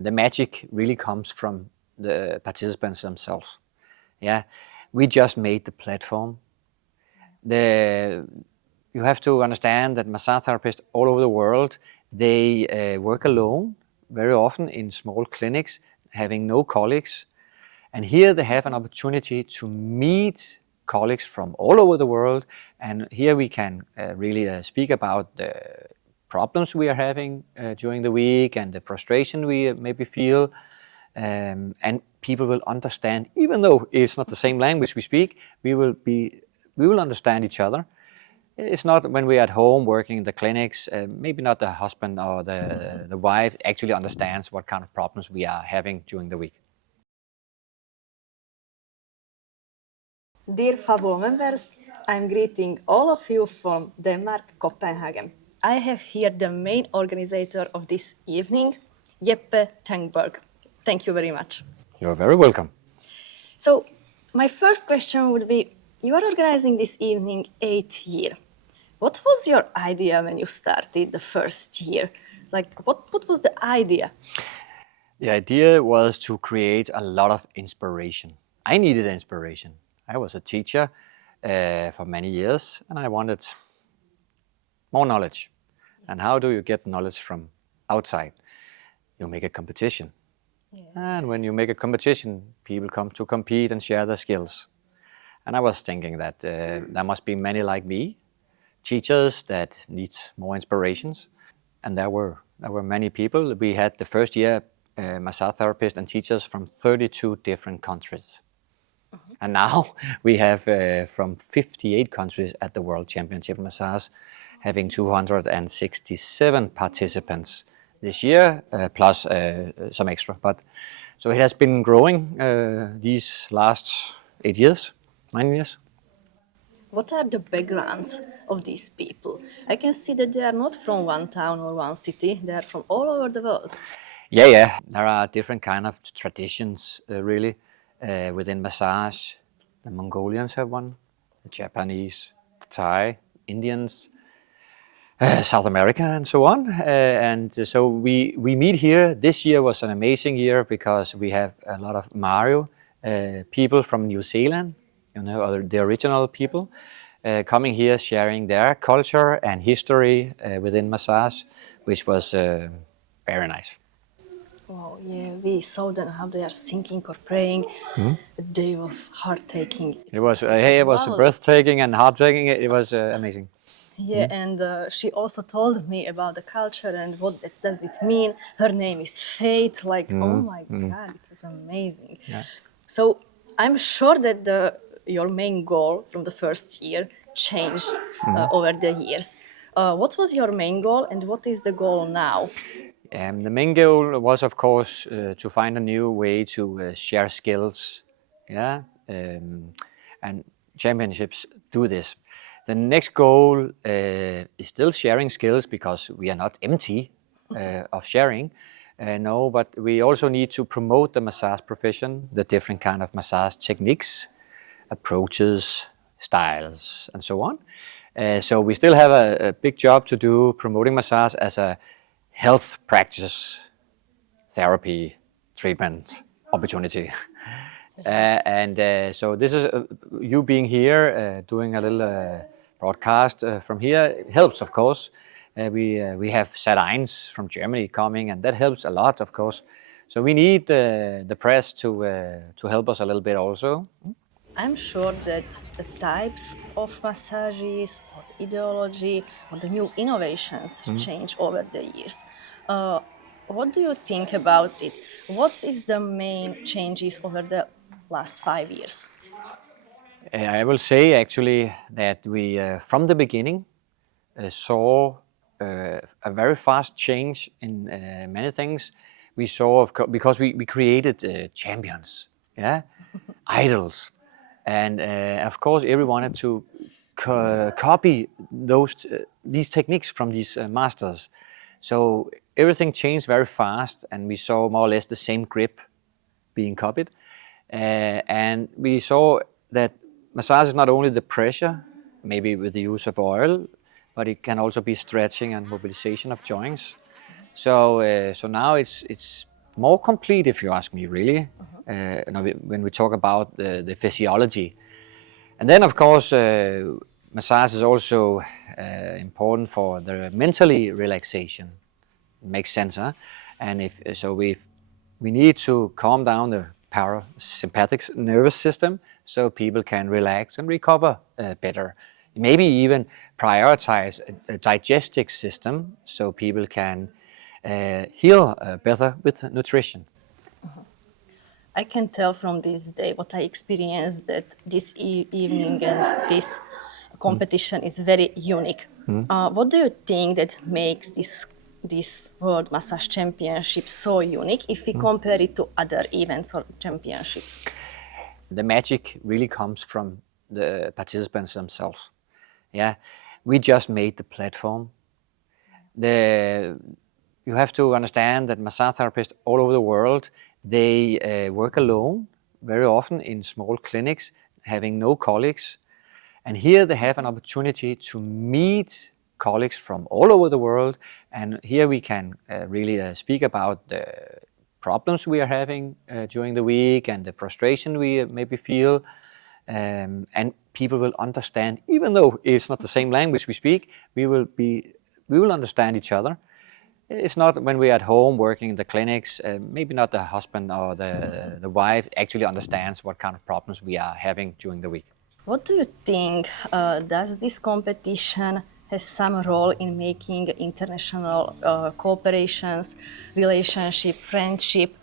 The magic really comes from the participants themselves. Yeah, we just made the platform. You have to understand that massage therapists all over the world, they work alone, very often in small clinics, having no colleagues. And here they have an opportunity to meet colleagues from all over the world. And here we can really speak about the problems we are having during the week and the frustration we maybe feel. And people will understand, even though it's not the same language we speak, we will understand each other. It's not when we're at home working in the clinics, maybe not the husband or the wife actually understands what kind of problems we are having during the week. Dear Fabo members, I'm greeting all of you from Denmark, Copenhagen. I have here the main organizer of this evening, Jeppem Tengbjergem. Thank you very much. You're very welcome. So, my first question would be, you are organizing this evening 8th year. What was your idea when you started the first year? Like, what was the idea? The idea was to create a lot of inspiration. I needed inspiration. I was a teacher for many years, and I wanted more knowledge. And how do you get knowledge from outside? You make a competition. Yeah. And when you make a competition, people come to compete and share their skills. And I was thinking that there must be many like me, teachers that need more inspirations. And there were many people. We had the first year massage therapists and teachers from 32 different countries. Uh-huh. And now we have from 58 countries at the World Championship Massage, having 267 participants this year, plus some extra. But so it has been growing these last 9 years. What are the backgrounds of these people? I can see that they are not from one town or one city, they are from all over the world. Yeah. There are different kind of traditions, really, within massage. The Mongolians have one, the Japanese, the Thai, Indians, South America, and so on. And so we meet here. This year was an amazing year because we have a lot of Mario people from New Zealand, the original people, coming here sharing their culture and history within massage, which was very nice. Oh yeah, we saw them how they are singing or praying. Mm-hmm. It was heart-taking. It was breathtaking and heart-taking. It was amazing. Yeah, and she also told me about the culture and what does it mean. Her name is Fate. Like, oh my God, it was amazing. Yeah. So I'm sure that your main goal from the first year changed over the years. What was your main goal and what is the goal now? The main goal was, of course, to find a new way to share skills. Yeah, and championships do this. The next goal is still sharing skills because we are not empty of sharing. No, but we also need to promote the massage profession, the different kind of massage techniques, approaches, styles, and so on. So we still have a big job to do promoting massage as a health practice, therapy, treatment opportunity. So this is you being here, doing a little broadcast from here helps, of course. We have Sat.1 from Germany coming, and that helps a lot, of course. So we need the press to help us a little bit also. I'm sure that the types of massages or the ideology or the new innovations change over the years. What do you think about it? What is the main changes over the last 5 years? I will say actually that we, from the beginning, saw a very fast change in many things. We saw, because we created champions, yeah, idols. And of course, everyone wanted to copy these techniques from these masters. So everything changed very fast, and we saw more or less the same grip being copied. And we saw that massage is not only the pressure, maybe with the use of oil, but it can also be stretching and mobilization of joints. So now it's more complete, if you ask me, really. When we talk about the physiology. And then, of course, massage is also important for the mentally relaxation. It makes sense, huh? And we need to calm down the parasympathetic nervous system so people can relax and recover better. Maybe even prioritize a digestive system so people can heal better with nutrition. I can tell from this day what I experienced, that this evening and this competition is very unique. What do you think that makes this World Massage Championship so unique if we compare it to other events or championships? The magic really comes from the participants themselves. Yeah, we just made the platform. You have to understand that massage therapists all over the world, they work alone very often in small clinics, having no colleagues. And here they have an opportunity to meet colleagues from all over the world. And here we can really speak about the problems we are having during the week and the frustration we maybe feel. And people will understand, even though it's not the same language we speak, we will understand each other. It's not when we're at home working in the clinics, maybe not the husband or the wife actually understands what kind of problems we are having during the week. What do you think, does this competition has some role in making international cooperations, relationship, friendship?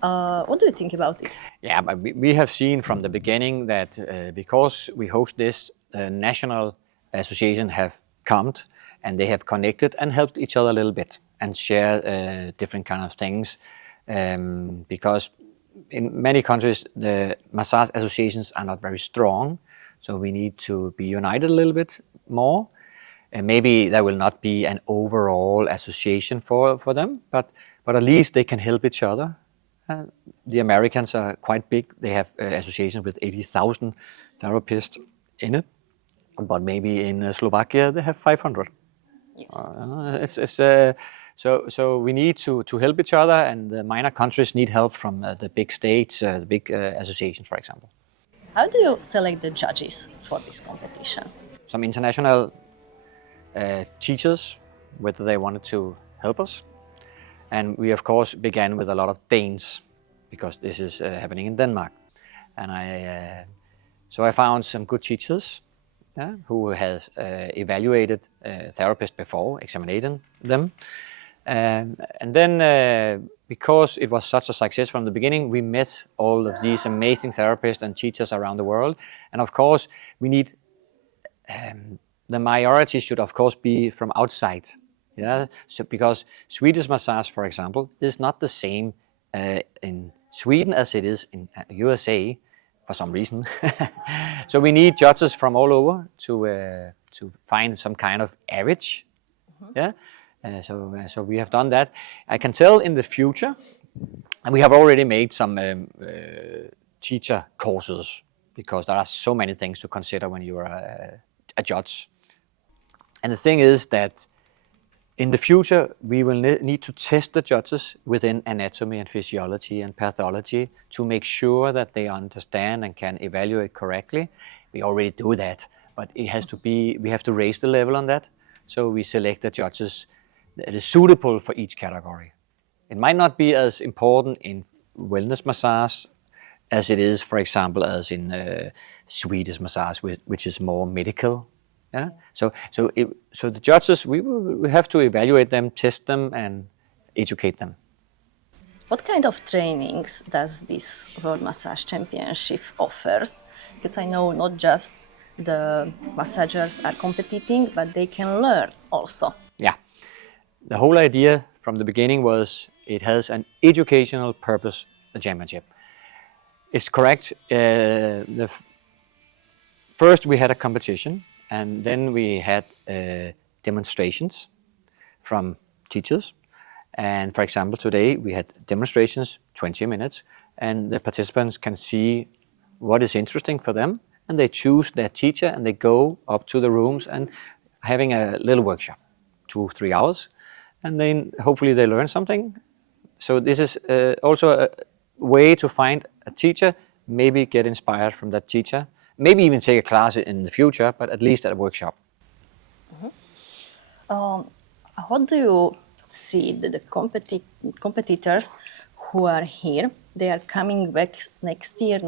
What do you think about it? Yeah, but we have seen from the beginning that because we host this, national association have come and they have connected and helped each other a little bit and share different kind of things. Because in many countries, the massage associations are not very strong. So we need to be united a little bit more. And maybe there will not be an overall association for them, but at least they can help each other. The Americans are quite big. They have associations with 80,000 therapists in it. But maybe in Slovakia, they have 500. Yes. So we need to help each other, and the minor countries need help from the big states, the big associations, for example. How do you select the judges for this competition? Some international teachers, whether they wanted to help us. And we, of course, began with a lot of Danes, because this is happening in Denmark. And so I found some good teachers who has evaluated therapists before, examined them. And then, because it was such a success from the beginning, we met all of these amazing therapists and teachers around the world. And of course, we need, the majority should of course be from outside. Yeah, so because Swedish massage, for example, is not the same in Sweden as it is in USA for some reason. So we need judges from all over to find some kind of average. Yeah. So we have done that. I can tell in the future, and we have already made some teacher courses, because there are so many things to consider when you are a judge. And the thing is that in the future, we will need to test the judges within anatomy and physiology and pathology to make sure that they understand and can evaluate correctly. We already do that, but it has to be, we have to raise the level on that. So we select the judges that is suitable for each category. It might not be as important in wellness massage as it is, for example, as in Swedish massage, which is more medical. Yeah. So the judges, we have to evaluate them, test them, and educate them. What kind of trainings does this World Massage Championship offers? Because I know not just the massagers are competing, but they can learn also. Yeah. The whole idea from the beginning was it has an educational purpose, the championship. It's correct. First we had a competition, and then we had demonstrations from teachers. And for example, today we had demonstrations, 20 minutes, and the participants can see what is interesting for them, and they choose their teacher and they go up to the rooms and having a little workshop, 2-3 hours, and then hopefully they learn something, So this is also a way to find a teacher, maybe get inspired from that teacher, maybe even take a class in the future, but at least at a workshop. How do you see the competitors who are here? They are coming back next year,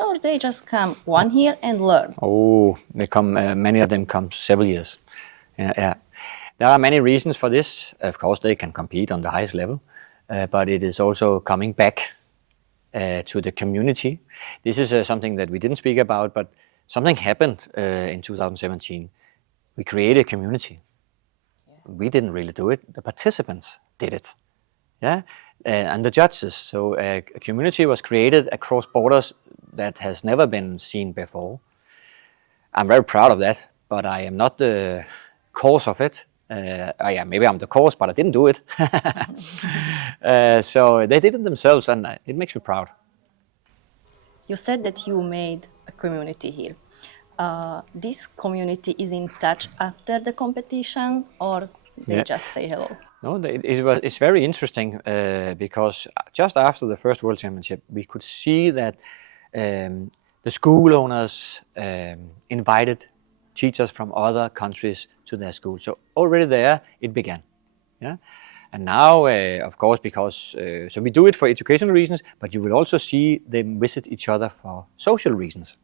or they just come 1 year and learn? Oh, they come. Many of them come several years. Yeah. There are many reasons for this. Of course, they can compete on the highest level, but it is also coming back to the community. This is something that we didn't speak about, but something happened in 2017. We created a community. We didn't really do it. The participants did it. Yeah, and the judges. So a community was created across borders that has never been seen before. I'm very proud of that, but I am not the cause of it. Yeah, maybe I'm the cause, but I didn't do it. So they did it themselves, and it makes me proud. You said that you made a community here. This community is in touch after the competition, or they just say hello? No, it's very interesting because just after the first World Championship, we could see that the school owners invited teachers from other countries to their school. So already there, it began. Yeah, and now, of course, because so we do it for educational reasons, but you will also see them visit each other for social reasons.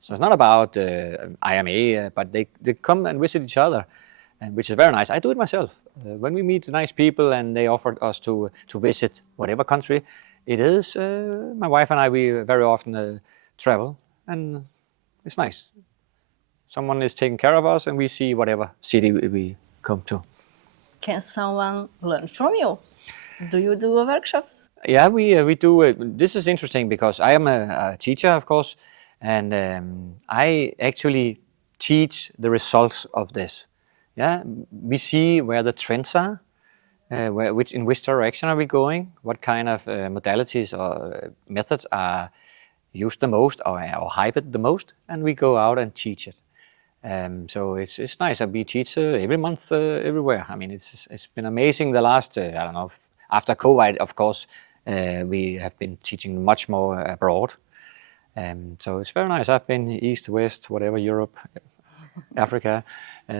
So it's not about IMA, but they come and visit each other, and which is very nice. I do it myself. When we meet nice people and they offer us to visit whatever country it is, my wife and I, we very often travel, and it's nice. Someone is taking care of us, and we see whatever city we come to. Can someone learn from you? Do you do workshops? Yeah, we do. This is interesting because I am a teacher, of course, and I actually teach the results of this. Yeah, we see where the trends are, in which direction are we going, what kind of modalities or methods are used the most or hyped the most, and we go out and teach it. So it's nice that we teach every month everywhere. I mean, it's been amazing the last I don't know, after COVID, of course, we have been teaching much more abroad. So it's very nice. I've been east, west, whatever, Europe, Africa.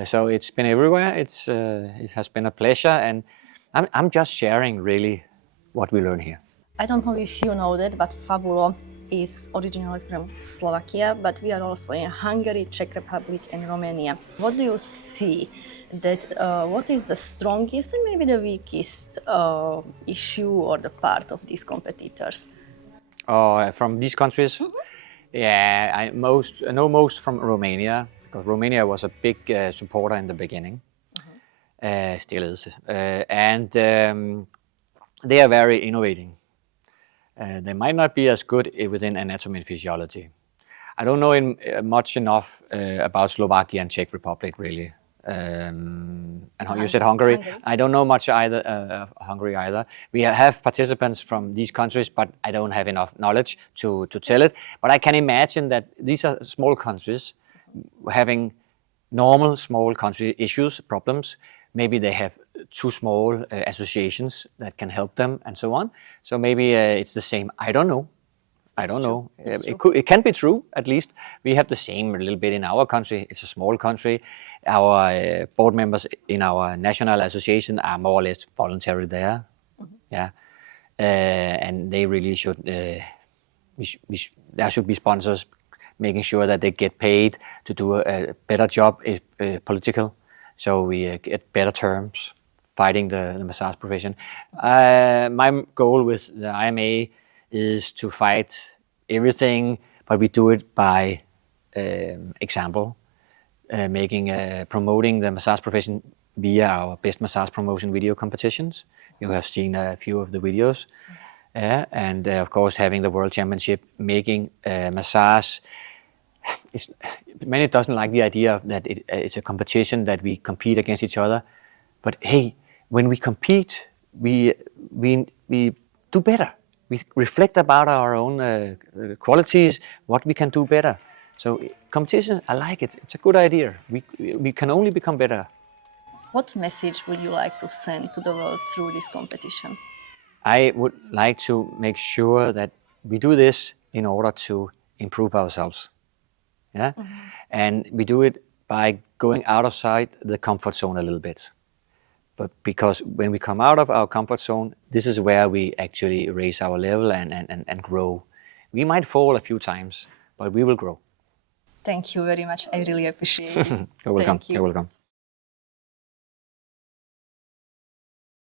So it's been everywhere. It has been a pleasure, and I'm just sharing really what we learn here. I don't know if you know that, but Fabulo is originally from Slovakia, but we are also in Hungary, Czech Republic, and Romania. What do you see that what is the strongest and maybe the weakest issue or the part of these competitors? From these countries? Mm-hmm. Yeah, I know most from Romania, because Romania was a big supporter in the beginning. Mm-hmm. Still is. And they are very innovating. They might not be as good within anatomy and physiology. I don't know much enough about Slovakia and Czech Republic, really. And you said Hungary. I don't know much either Hungary either. We have participants from these countries, but I don't have enough knowledge to tell it. But I can imagine that these are small countries having normal small country issues, problems. Maybe they have too small associations that can help them and so on. So maybe it's the same. I don't know. It can be true, at least. We have the same a little bit in our country. It's a small country. Our board members in our national association are more or less voluntary there. Mm-hmm. Yeah. And they really should, there should be sponsors making sure that they get paid to do a better job, political. So we get better terms, fighting the massage profession. My goal with the IMA is to fight everything, but we do it by example, promoting the massage profession via our best massage promotion video competitions. You have seen a few of the videos. And of course, having the World Championship, making massage. Many doesn't like the idea of that it's a competition, that we compete against each other. But hey, when we compete, we do better. We reflect about our own qualities, what we can do better. So competition, I like it. It's a good idea. We can only become better. What message would you like to send to the world through this competition? I would like to make sure that we do this in order to improve ourselves. Yeah, and we do it by going outside the comfort zone a little bit. But because when we come out of our comfort zone, this is where we actually raise our level and grow. We might fall a few times, but we will grow. Thank you very much. I really appreciate it. You're welcome. Thank you. You're welcome.